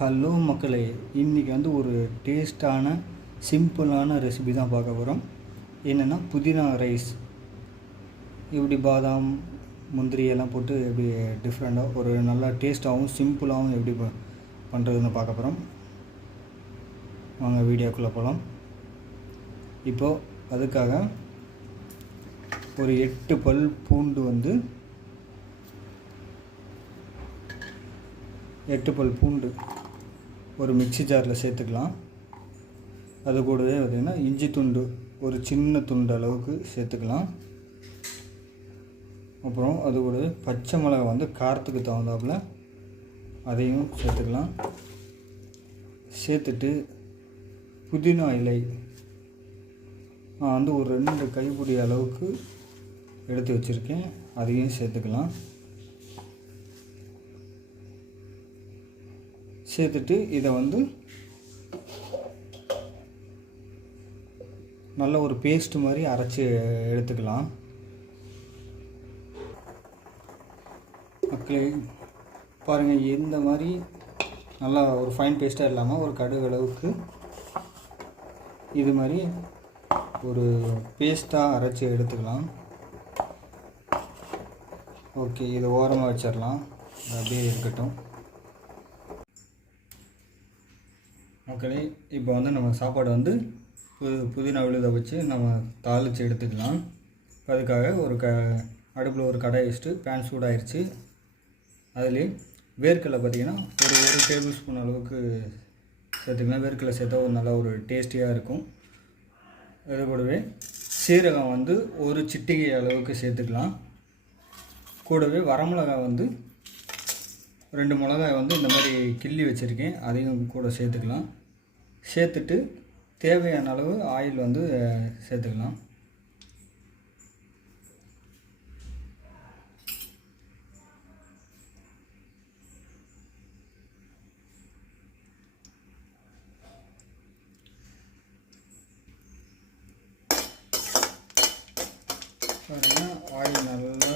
Hello மக்களே, இன்றைக்கி வந்து ஒரு டேஸ்டான சிம்பிளான ரெசிபி தான் பார்க்க போகிறோம். என்னென்னா புதினா ரைஸ். இப்படி பாதாம் முந்திரி எல்லாம் போட்டு எப்படி டிஃப்ரெண்ட்டாக ஒரு நல்லா டேஸ்ட்டாகவும் சிம்பிளாகவும் எப்படி பண்ணுறதுன்னு பார்க்க போகிறோம். வாங்க வீடியோக்குள்ளே போகலாம். இப்போது அதுக்காக ஒரு 8 பல் பூண்டு வந்து 8 பல் பூண்டு ஒரு மிக்ஸி ஜாரில் சேர்த்துக்கலாம். அது கூடவே பார்த்திங்கன்னா இஞ்சி துண்டு ஒரு சின்ன துண்டு அளவுக்கு சேர்த்துக்கலாம். அப்புறம் அது கூடவே பச்சை மிளகா வந்து காரத்துக்கு தகுந்தாப்புல அதையும் சேர்த்துக்கலாம். சேர்த்துட்டு புதினா இலை வந்து ஒரு 2 கைப்பிடி அளவுக்கு எடுத்து வச்சுருக்கேன், அதையும் சேர்த்துக்கலாம். சேர்த்துட்டு இதை வந்து நல்ல ஒரு பேஸ்ட் மாதிரி அரைச்சி எடுத்துக்கலாம். மக்களே பாருங்கள், இந்த மாதிரி நல்லா ஒரு ஃபைன் பேஸ்ட்டாக இல்லாமல் ஒரு கடுகு அளவுக்கு இது மாதிரி ஒரு பேஸ்ட்டாக அரைச்சி எடுத்துக்கலாம். ஓகே, இதை ஓரமாக வச்சிடலாம், அப்படியே இருக்கட்டும். மக்களே, இப்போ வந்து நம்ம சாப்பாடு வந்து புதினா விழுத வச்சு நம்ம தாளித்து எடுத்துக்கலாம். அதுக்காக ஒரு அடுப்பில் ஒரு கடாய் வச்சுட்டு பேன் சூடாகிடுச்சு. அதிலே வேர்க்கடலை பார்த்திங்கன்னா ஒரு டேபிள் ஸ்பூன் அளவுக்கு சேர்த்துக்கலாம். வேர்க்கடலை சேர்த்தா ஒரு நல்லா ஒரு டேஸ்டியாக இருக்கும். அது கூடவே சீரகம் வந்து ஒரு சிட்டிகை அளவுக்கு சேர்த்துக்கலாம். கூடவே வரமிளகாய் வந்து 2 மிளகாய் வந்து இந்த மாதிரி கிள்ளி வச்சுருக்கேன், அதையும் கூட சேர்த்துக்கலாம். சேர்த்துட்டு தேவையான அளவு ஆயில் வந்து சேர்த்துக்கலாம். ஆயில் நல்லா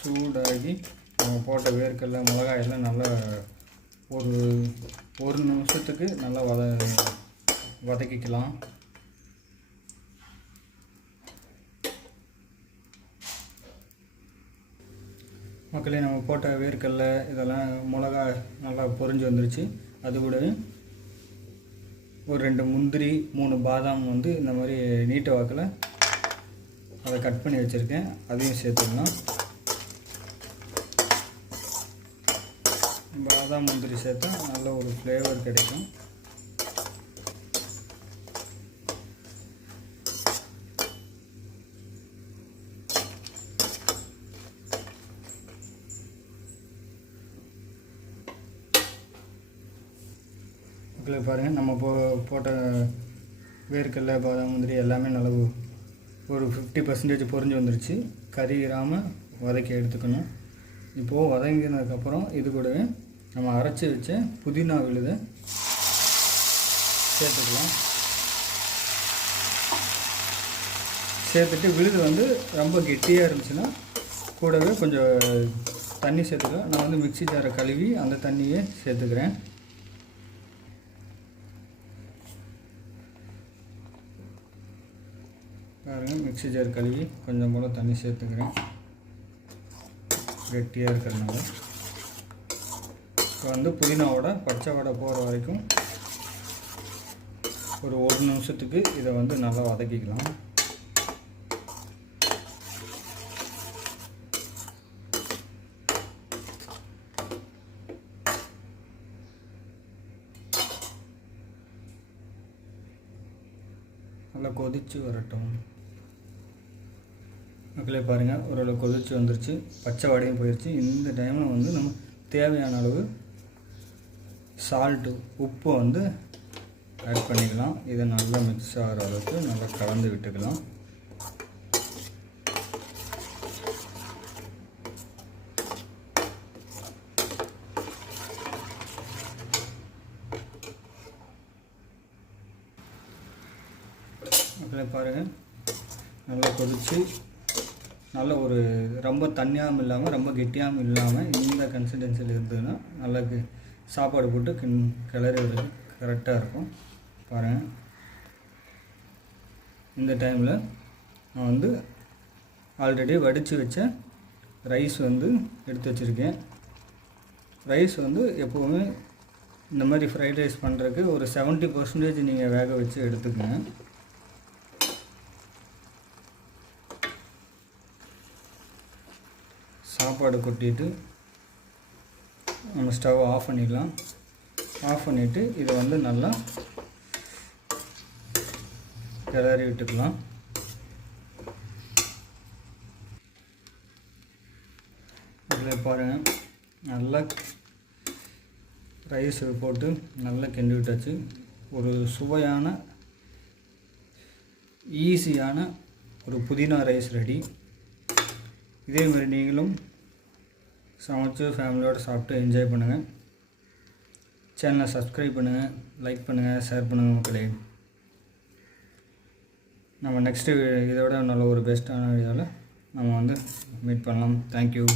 சூடாகி நம்ம போட்ட வேர்க்கடலை மிளகாயெல்லாம் நல்லா ஒரு நிமிஷத்துக்கு நல்லா வதக்கிக்கலாம். மக்களே, நம்ம போட்ட வேர்க்கடலை இதெல்லாம் மிளகாய் நல்லா பொரிஞ்சு வந்துருச்சு. அது கூடவே ஒரு 2 முந்திரி 3 பாதாம் வந்து இந்த மாதிரி நீட்ட வாக்கில் அதை கட் பண்ணி வச்சுருக்கேன், அதையும் சேர்த்துக்கலாம். பாதாம் முந்திரி சேர்த்தா நல்ல ஒரு ஃப்ளேவர் கிடைக்கும். இதில் பாருங்கள், நம்ம போட்ட வேர்க்கடலை பாதாம் முந்திரி எல்லாமே நல்லா ஒரு 50% பொரிஞ்சு வந்துருச்சு. கறியிடாமல் வதக்கி எடுத்துக்கணும். இப்போது வதங்கினதுக்கப்புறம் இது கூடவே நம்ம அரைச்சி வச்ச புதினா விழுதை சேர்த்துக்கலாம். சேர்த்துட்டு விழுது வந்து ரொம்ப கெட்டியாக இருந்துச்சுன்னா கூடவே கொஞ்சம் தண்ணி சேர்த்துக்கலாம். நான் வந்து மிக்ஸி ஜாரை கழுவி அந்த தண்ணியே சேர்த்துக்கிறேன். பாருங்கள், மிக்ஸி ஜார் கழுவி கொஞ்சம் போல் தண்ணி சேர்த்துக்கிறேன், கெட்டியாக இருக்கிறதுனால. இப்போ வந்து புதினாவோட பச்சை வடை போகிற வரைக்கும் ஒரு 1 நிமிஷத்துக்கு இதை வந்து நல்லா வதக்கிக்கலாம். நல்லா கொதித்து வரட்டும். மக்களே பாருங்கள், ஓரளவு கொதித்து வந்துருச்சு, பச்சை வடையும் போயிடுச்சு. இந்த டைமில் வந்து நம்ம தேவையான அளவு சால்ட்டு உப்பு வந்து ஆட் பண்ணிக்கலாம். இதை நல்லா மிக்ஸ் ஆகிற அளவுக்கு நல்லா கலந்து விட்டுக்கலாம். மக்களே பாருங்கள், நல்லா கொதித்து நல்ல ரொம்ப தண்ணியாகவும் இல்லாமல் ரொம்ப கெட்டியாகவும் இல்லாமல் இந்த கன்சிஸ்டன்சியில் இருந்ததுன்னா நல்லா சாப்பாடு போட்டு கிளறி விடுறது கரெக்டாக இருக்கும். பாருங்கள், இந்த டைமில் நான் வந்து ஆல்ரெடி வடித்து வச்ச ரைஸ் வந்து எடுத்து வச்சுருக்கேன். ரைஸ் வந்து எப்போவுமே இந்த மாதிரி ஃப்ரைட் ரைஸ் பண்ணுறதுக்கு ஒரு 70% நீங்கள் வேக வச்சு எடுத்துக்கங்க. சாப்பாடு கொட்டிட்டு நம்ம ஸ்டவ் ஆஃப் பண்ணிடலாம். ஆஃப் பண்ணிவிட்டு இதை வந்து நல்லா கிளறி விட்டுக்கலாம். அதில் பாருங்கள், நல்லா ரைஸ் போட்டு நல்லா கிண்டி விட்டாச்சு. ஒரு சுவையான ஈஸியான ஒரு புதினா ரைஸ் ரெடி. இதேமாதிரி நீங்களும் சமைச்சு ஃபேமிலியோடு சாப்பிட்டு என்ஜாய் பண்ணுங்கள். சேனலை சப்ஸ்கிரைப் பண்ணுங்கள், லைக் பண்ணுங்கள், ஷேர் பண்ணுங்கள் மக்களே. நம்ம நெக்ஸ்ட்டு இதோட நல்ல ஒரு பெஸ்ட்டான வீடியோவில் நம்ம வந்து மீட் பண்ணலாம். தேங்க்யூ.